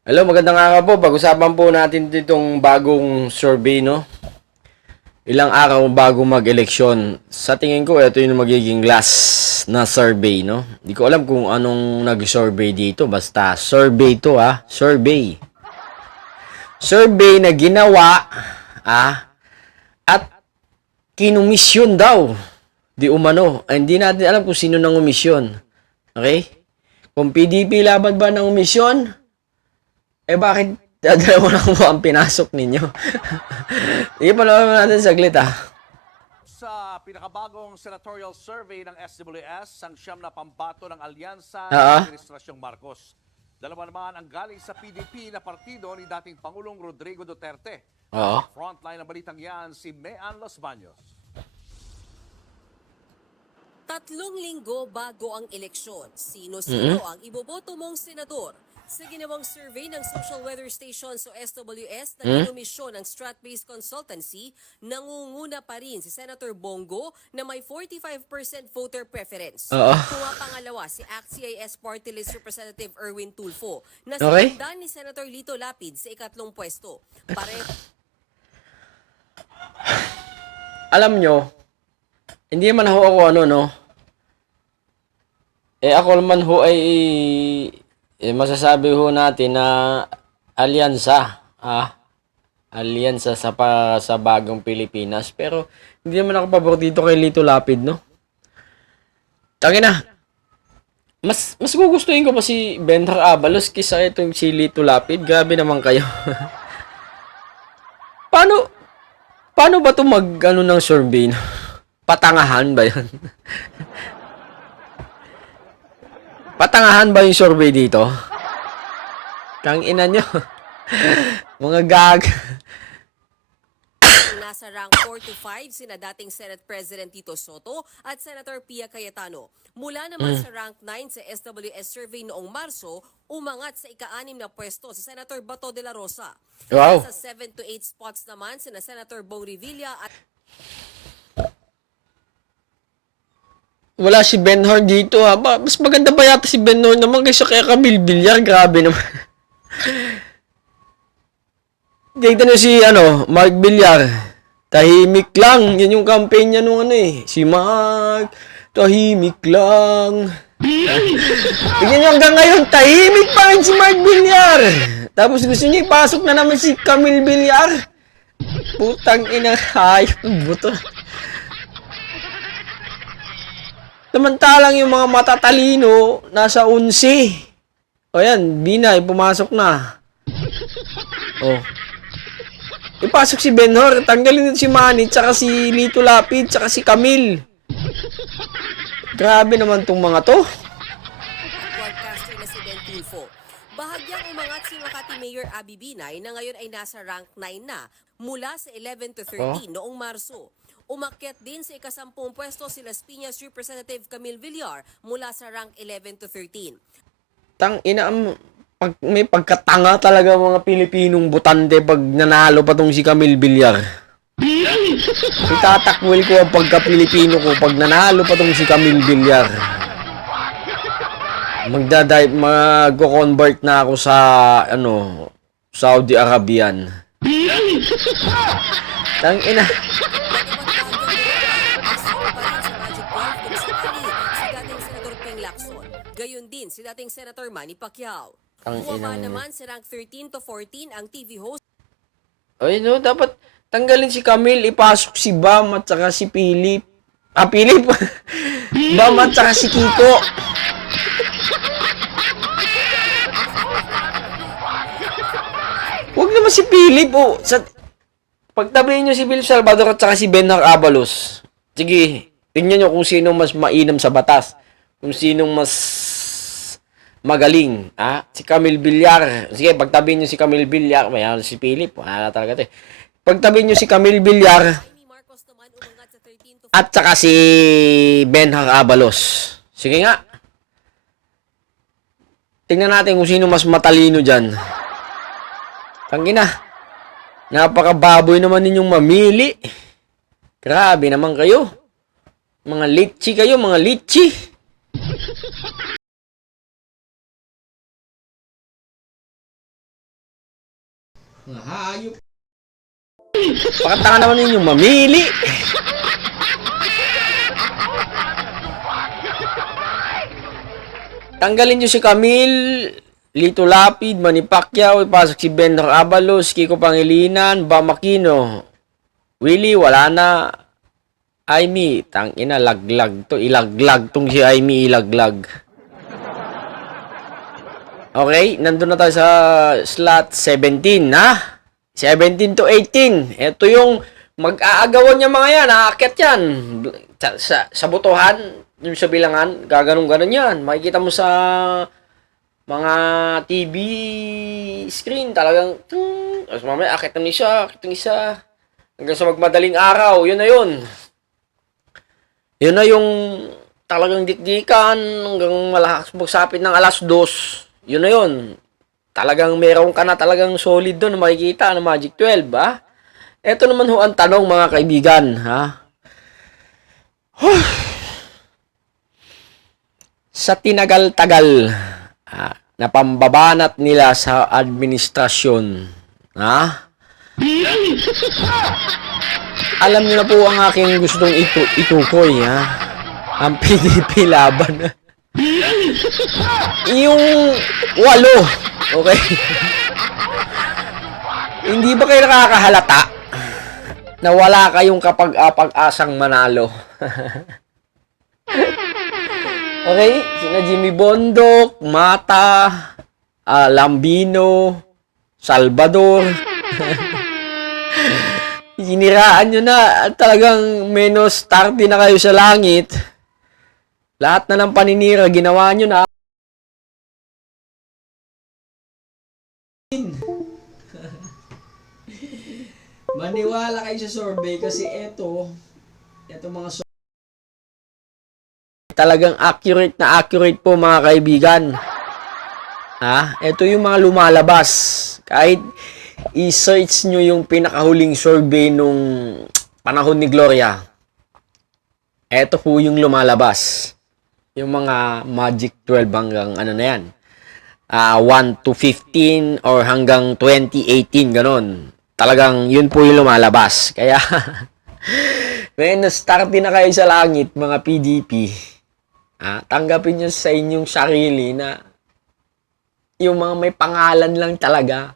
Hello, magandang araw po. Pag-usapan po natin itong bagong survey, no? Ilang araw bago mag-eleksyon. Sa tingin ko, ito yung magiging last na survey, no? Hindi ko alam kung anong nag-survey dito. Basta, survey to, ha? Survey. Survey na ginawa, at kinumisyon daw. Di umano. Hindi natin alam kung sino nang umisyon. Okay? Kung PDP laban ba ng umisyon, bakit dalawa lang po ang pinasok ninyo? Sige, palawan natin saglit, Sa pinakabagong senatorial survey ng SWS, ang siyam na pambato ng alyansa ng Oo. Administrasyong Marcos. Dalawa naman ang galing sa PDP na partido ni dating Pangulong Rodrigo Duterte. Oo. Sa frontline ng balitang yan, si Mean Los Baños. 3 linggo bago ang eleksyon, sino-sino ang iboboto mong senador? Sa ginawang survey ng Social Weather Station o SWS na kinomisyon ng Strat-Based Consultancy, nangunguna pa rin si Senator Bongo na may 45% voter preference. Oo. Pumapangalawa si ACT-CIS Party List Representative Erwin Tulfo na Okay. sinundan ni Senator Lito Lapid sa ikatlong pwesto. Alam nyo, hindi man ho ako no? Ako naman ho ay masasabi ho natin na alyansa, alyansa sa bagong Pilipinas. Pero hindi naman ako pabor dito kay Lito Lapid, no? Tangin na. Mas gugustuhin ko pa si Benhar Abalos kaysa itong si Lito Lapid. Grabe naman kayo. Paano ba 'to ng survey? Patangahan ba 'yan? Patangahan ba yung survey dito? Kang ina nyo. Mga gag. Nasa rank 4 to 5 sina dating Senate President Tito Soto at Senator Pia Cayetano. Mula naman sa rank 9 sa SWS survey noong Marso, umangat sa ika-6 na pwesto si Senator Bato de la Rosa. Wow. Sa 7 to 8 spots naman sina Senator Bong Revilla at Wala si Benhar dito, ha. Mas maganda pa yata si Benhar naman kaysa kay Camille Villar. Grabe naman. Tignan nyo si Mark Villar. Tahimik lang. Yan yung campaign niya nung Si Mark, tahimik lang. Tignan nyo hanggang ngayon, tahimik pa rin si Mark Villar. Tapos gusto niya ipasok na naman si Camille Villar. Putang ina, hayop ng buto. Samantalang yung mga matatalino, nasa 11. O yan, Binay, pumasok na. O. Ipasok si Benhar, tanggalin si Manny, tsaka si Lito Lapid, tsaka si Camille. Grabe naman tong mga to. broadcaster na si Ben Tulfo. Bahagyang umangat si Makati Mayor Abby Binay na ngayon ay nasa rank 9 na mula sa 11 to 13 noong Marso. Umakyat din sa ika-10 pwesto si Las Piñas Representative Camille Villar mula sa rank 11 to 13. May pagkatanga talaga mga Pilipinong butante pag nanalo pa tong si Camille Villar. Itatakwil ko ang pagka-Pilipino ko pag nanalo pa tong si Camille Villar. Magko-convert na ako sa Saudi Arabian. Tangina. Gayon din si dating Senator Manny Pacquiao. Ang Bumaba inang- naman sa rank 13 to 14 ang TV host Dapat tanggalin si Camille, ipasok si Bam at saka si Philip. Philip. Bam at saka si Kiko. Huwag naman si Philip, pagtabihin nyo si Philip Salvador at saka si Benhar Abalos. Sige, tingnan nyo kung sino mas mainam sa batas. Kung sino mas magaling. Si Camille Villar. Sige, pagtabihin nyo si Camille Villar. Mayroon si Philip. Wala talaga ito. Pagtabihin nyo si Camille Villar ni Marcos naman umangat sa 13 to at saka si Benhar Abalos. Sige nga. Tingnan natin kung sino mas matalino dyan. Tangina. Napakababoy naman ninyong mamili. Grabe naman kayo. Mga litchi kayo, mga litchi. Mga hayop. Pakatanga naman ninyong mamili. Tanggalin nyo si Camille, Lito Lapid, Manny Pacquiao, ipasok si Bender Abalos, Kiko Pangilinan, Bam Aquino. Willie, wala na. Aimee, tangina, laglag to. Ilaglag tong si Aimee, ilaglag. Okay, nandun na tayo sa slot 17, ha? 17 to 18. Ito yung mag-aagawan niya mga yan, aakyat yan. Sa butuhan, yung sa bilangan, gaganong-ganon yan. Makikita mo sa mga TV screen, talagang, tapos mamaya, aakyat ng isa, hanggang sa magmadaling araw, yun na yun. Yun na yung talagang dikdikan hanggang malakas magsapit ng 2:00. Yun na yun. Talagang meron ka na talagang solid doon na makikita ng Magic 12, ha? Ito naman ho ang tanong mga kaibigan, ha? Sa tinagal-tagal na pambabanat nila sa administrasyon, ha? Alam niyo na po ang aking gustong itukoy, ha? Ang PDP laban. Yung 8, okay? Hindi ba kayo nakakahalata na wala kayong pag-asang manalo? Okay? Sina Jimmy Bondok, Mata, Lambino, Salvador. Siniraan nyo na at talagang menos 30 na kayo sa langit. Lahat na ng paninira, ginawa nyo na. Maniwala kayo sa survey kasi ito mga talagang accurate po mga kaibigan. Ha? Ito yung mga lumalabas. Kahit i-search nyo yung pinakahuling survey nung panahon ni Gloria. Ito po yung lumalabas. Yung mga Magic 12 hanggang ano na yan. 1 to 15 or hanggang 2018, ganon. Talagang yun po yung lumalabas. Kaya, start din na kayo sa langit, mga PDP. Tanggapin nyo sa inyong sarili na yung mga may pangalan lang talaga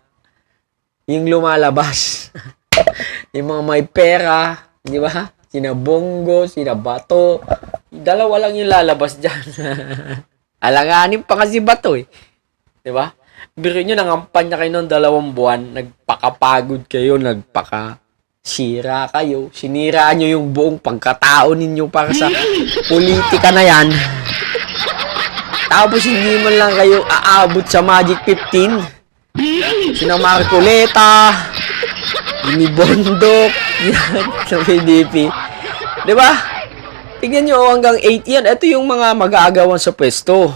yung lumalabas. Yung mga may pera, di ba? Sina Bongo, sina Bato. Dalawa lang yung lalabas dyan. Alanganin pa kasi Bato eh. Di ba? Biro nyo, nangampanya kayo ng 2 buwan. Nagpakapagod kayo, nagpakasira kayo. Sinira nyo yung buong pagkatao ninyo para sa politika na yan. Tapos hindi man lang kayo aabot sa Magic 15. Sina Marcoleta, Jimmy Bondok, yan, sa PDP. Diba? Tingnan nyo, hanggang 8 yan. Ito yung mga mag-aagawan sa pwesto.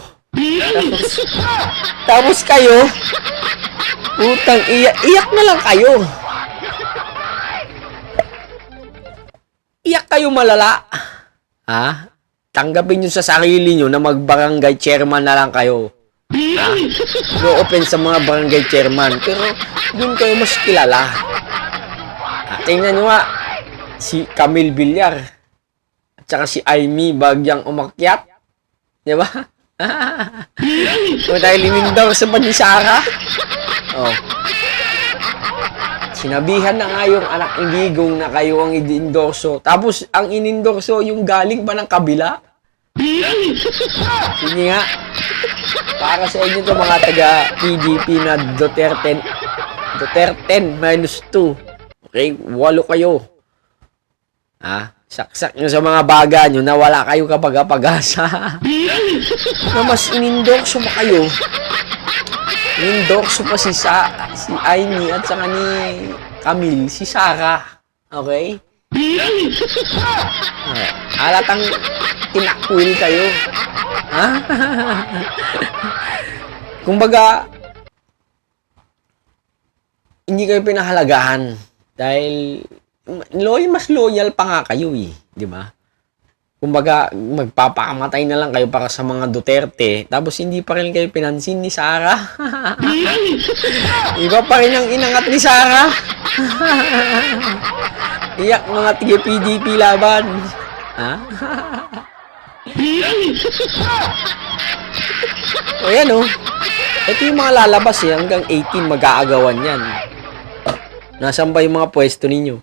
Tapos kayo, putang iyak na lang kayo. Iyak kayo malala. Ha? Tanggapin nyo sa sarili nyo na mag-barangay chairman na lang kayo. No offense sa mga barangay chairman, pero dun kayo mas kilala. Tingnan nyo nga, si Camille Villar at saka si Aimee bagyang umakyat. Di ba? Kung tayo linindor sa Banisara. Oh. Sinabihan na nga yung anak ng Digong na kayo ang i-endorso. Tapos, ang inendorso yung galing pa ng kabila. Sige nga. Para sa inyo to mga taga-PDP na Duterte -2. Okay? 8 kayo. Saksak nyo sa mga baga nyo na wala kayo kapag-apag-asa. Na mas inendorso pa kayo. Inendorso pa si Aimee at saka ni Camille, si Sarah. Okay? Halatang tinakwil kayo. Ha? Kumbaga, hindi kayo pinahalagahan dahil mas loyal pa nga kayo eh, di ba? Kumbaga, magpapakamatay na lang kayo para sa mga Duterte, tapos hindi pa rin kayo pinansin ni Sara. Iba pa rin ang inangat ni Sara. Iyak mga tiga-PDP laban. Ha? O yan o. Ito yung mga lalabas eh. Hanggang 18 mag-aagawan yan. Nasaan ba yung mga pwesto ninyo?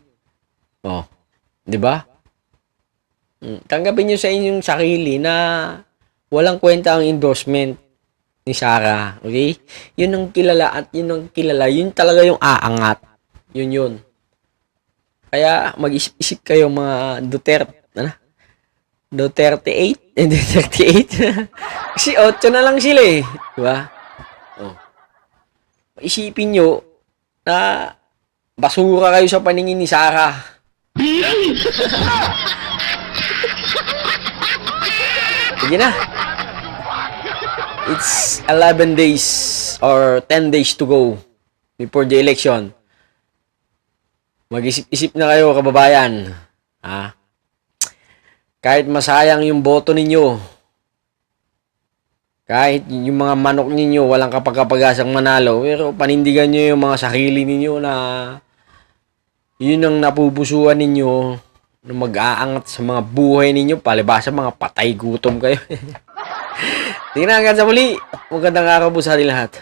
O. Di ba? Tanggapin nyo sa inyong sarili na walang kwenta ang endorsement ni Sara. Okay? Yun ang kilala at yun ang kilala. Yun talaga yung aangat. Yun. Kaya mag-isip-isip kayo mga Duterte. Ano? Duterte 8? Duterte 8? Kasi 8 na lang sila eh. Diba? Oh. Isipin nyo na basura kayo sa paningin ni Sara. Sige na. It's 11 days or 10 days to go before the election. Mag-isip-isip na kayo, kababayan. Ha? Kahit masayang yung boto ninyo, kahit yung mga manok ninyo walang kapag-kapagasang manalo, pero panindigan nyo yung mga sarili ninyo na yun ang napupusuan ninyo na mag-aangat sa mga buhay ninyo, palibasa mga patay gutom kayo. Tingnan hanggang sa muli. Magandang araw po sa ating lahat.